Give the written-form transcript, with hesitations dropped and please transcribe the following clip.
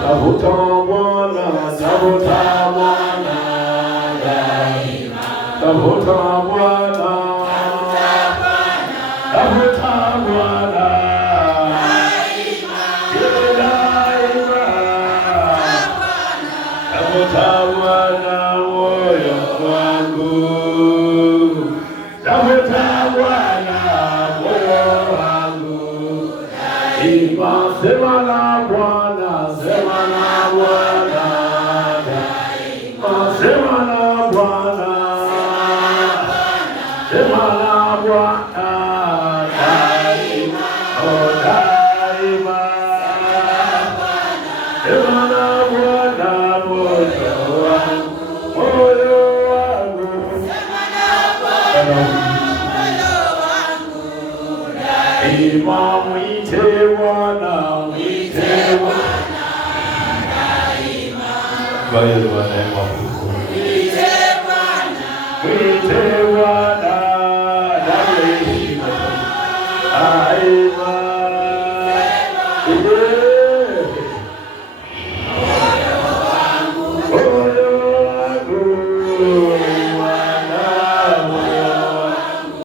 Tafuta Bwana, tafuta Bwana daima. Tafuta Bwana, tafuta Bwana daima. Tafuta Bwana moyo wangu, tafuta Bwana moyo wangu daima. Sema na Bwana, sema na Bwana daima. Sema na Bwana, sema na Bwana daima. Oh, daima. Sema na Bwana moyo wangu, moyo wangu. Sema na Bwana moyo wangu daima. Mwite Bwana, mwite Bwana daima. Mwite Bwana, mwite Bwana.